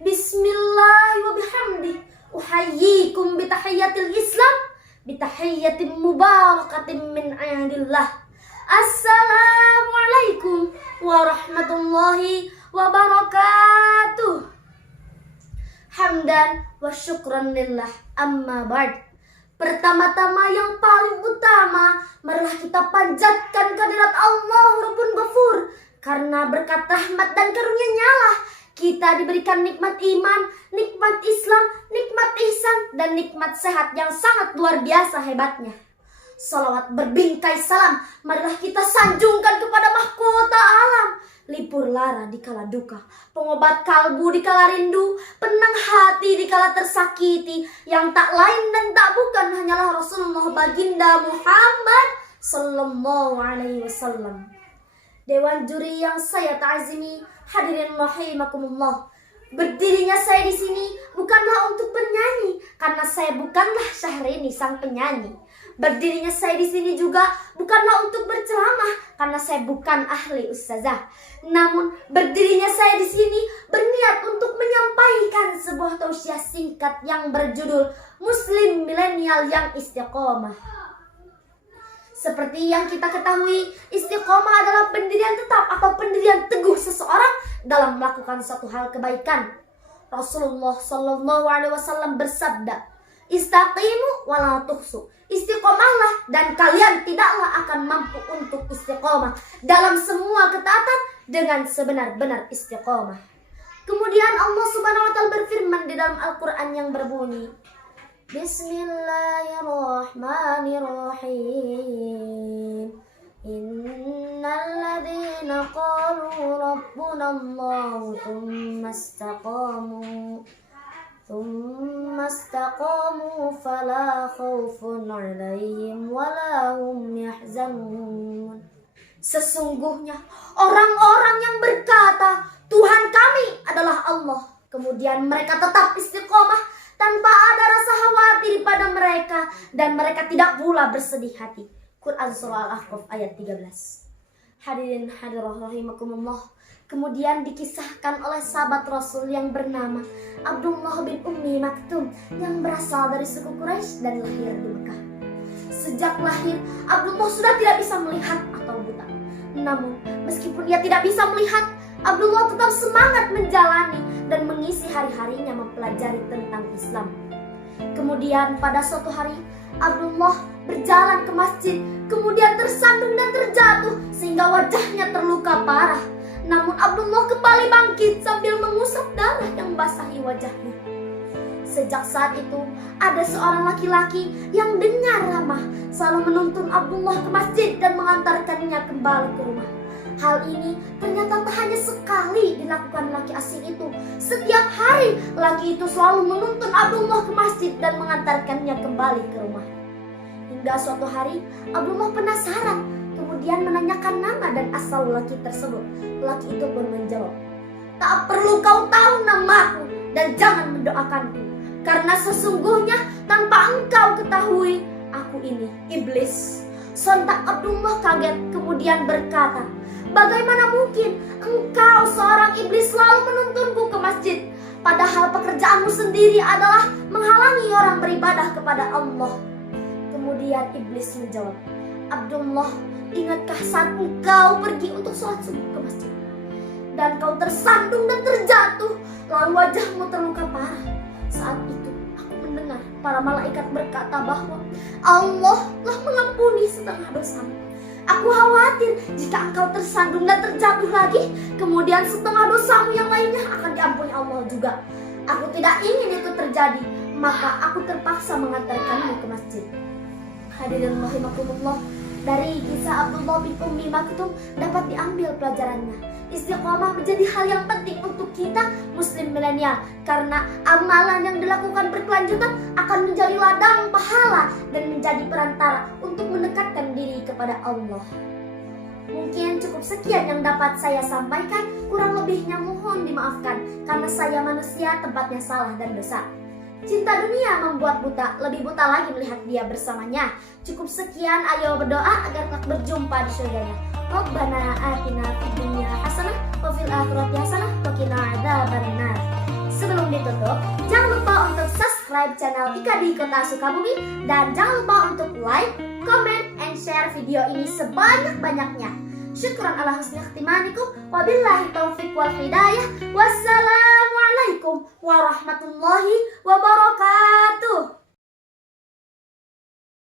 Bismillah wa bihamdi. Uhayyikum bitahiyyatil Islam, bitahiyyatin mubarakatin min indillah. Assalamualaikum warahmatullahi wabarakatuh. Hamdan wa syukran lillah, amma ba'd. Pertama-tama yang paling utama, marilah kita panjatkan kehadirat Allah Rabbun Ghafur. Karena berkat rahmat dan karunia-Nya lah kita diberikan nikmat iman, nikmat Islam, nikmat ihsan, dan nikmat sehat yang sangat luar biasa hebatnya. Salawat berbingkai salam marilah kita sanjungkan kepada mahkota alam, lipur lara di kala duka, pengobat kalbu di kala rindu, penenang hati di kala tersakiti, yang tak lain dan tak bukan hanyalah Rasulullah baginda Muhammad sallallahu alaihi wasallam. Dewan juri yang saya ta'azimi, hadirin rahimakumullah. Berdirinya saya di sini bukanlah untuk bernyanyi, karena saya bukanlah Syahrini sang penyanyi. Berdirinya saya di sini juga bukanlah untuk berceramah, karena saya bukan ahli ustazah. Namun berdirinya saya di sini berniat untuk menyampaikan sebuah tausiah singkat yang berjudul Muslim Milenial yang Istiqomah. Seperti yang kita ketahui, istiqomah adalah pendirian tetap atau pendirian teguh seseorang dalam melakukan suatu hal kebaikan. Rasulullah Shallallahu Alaihi Wasallam bersabda, "Istaqimu wala tuhsu." Istiqomahlah dan kalian tidaklah akan mampu untuk istiqomah dalam semua ketaatan dengan sebenar-benar istiqomah. Kemudian Allah Subhanahu Wa Taala berfirman di dalam Al-Quran yang berbunyi, Bismillahirrahmanirrahim. Innal ladzina qalu rabbunallahu thumma istaqamu fala khaufun 'alaihim wala hum yahzanun. Sesungguhnya orang-orang yang berkata, Tuhan kami adalah Allah, kemudian mereka tetap istiqomah tanpa ada rasa khawatir pada mereka, dan mereka tidak pula bersedih hati. Quran Surah Al-Ahqaf ayat 13. Hadirin hadirah rahimakumullah. Kemudian dikisahkan oleh sahabat Rasul yang bernama Abdullah bin Ummi Maktum, yang berasal dari suku Quraisy dan lahir di Mekah. Sejak lahir, Abdullah sudah tidak bisa melihat atau buta. Namun, meskipun ia tidak bisa melihat, Abdullah tetap semangat menjalani dan mengisi hari-harinya mempelajari tentang Islam. Kemudian pada suatu hari, Abdullah berjalan ke masjid, kemudian tersandung dan terjatuh sehingga wajahnya terluka parah. Namun Abdullah kembali bangkit sambil mengusap darah yang membasahi wajahnya. Sejak saat itu, ada seorang laki-laki yang dengar ramah selalu menuntun Abdullah ke masjid dan mengantarkannya kembali ke rumah. Hal ini ternyata tak hanya sekali dilakukan laki asing itu. Setiap hari laki itu selalu menuntun Abdullah ke masjid dan mengantarkannya kembali ke rumah. Hingga suatu hari Abdullah penasaran, kemudian menanyakan nama dan asal laki tersebut. Laki itu pun menjawab, "Tak perlu kau tahu namaku dan jangan mendoakanku, karena sesungguhnya tanpa engkau ketahui, aku ini iblis." Sontak Abdullah kaget, kemudian berkata, "Bagaimana mungkin engkau seorang iblis selalu menuntunku ke masjid, padahal pekerjaanmu sendiri adalah menghalangi orang beribadah kepada Allah?" Kemudian iblis menjawab, "Abdullah, ingatkah saat engkau pergi untuk sholat subuh ke masjid dan kau tersandung dan terjatuh, lalu wajahmu terluka parah? Saat itu aku mendengar para malaikat berkata bahwa Allah telah mengampuni setengah dosamu. Aku khawatir jika engkau tersandung dan terjatuh lagi, kemudian setengah dosamu yang lainnya akan diampuni Allah juga. Aku tidak ingin itu terjadi, maka aku terpaksa mengantarkanmu ke masjid." Hadirin rahimakumullah, dari kisah Abdullah bin Ummi Maktum dapat diambil pelajarannya. Istiqomah menjadi hal yang penting untuk kita muslim milenial, karena amalan yang dilakukan berkelanjutan akan menjadi ladang pahala dan menjadi perantara untuk mendekatkan diri kepada Allah. Mungkin cukup sekian yang dapat saya sampaikan, kurang lebihnya mohon dimaafkan karena saya manusia tempatnya salah dan dosa. Cinta dunia membuat buta, lebih buta lagi melihat dia bersamanya. Cukup sekian, ayo berdoa agar kelak berjumpa di surganya. Rabbana atina fid dunya hasanah wa fil akhirati hasanah wa qina adzabannar. Sebelum tutup, jangan lupa untuk subscribe channel Ika di Kota Sukabumi dan jangan lupa untuk like, comment, and share video ini sebanyak-banyaknya. Syukran ala husni ikhtimanikum, wabillahi taufiq wal hidayah. Wassalamualaikum warahmatullahi wabarakatuh.